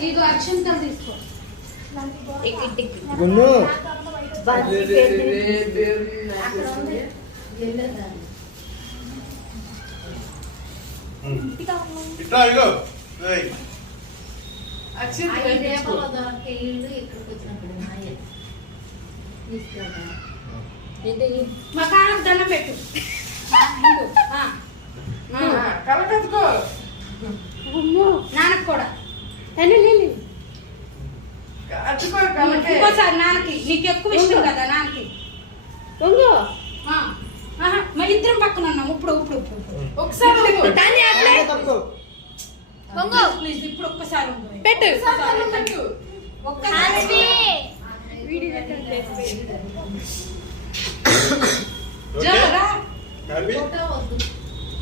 ఇది అక్షంతలు తీసుకో. మకానం దండం పెట్టు. నాన్నకు కూడా ఇంకోసారి నాన్నకి నీకు ఎక్కువ ఇష్టం కదా నాన్నకి. మా ఇద్దరం పక్కన ఉన్నాం. ఇప్పుడు ఒకసారి ప్లీజ్ ఇప్పుడు ఒక్కసారి పెట్టు. ఒక్కసారి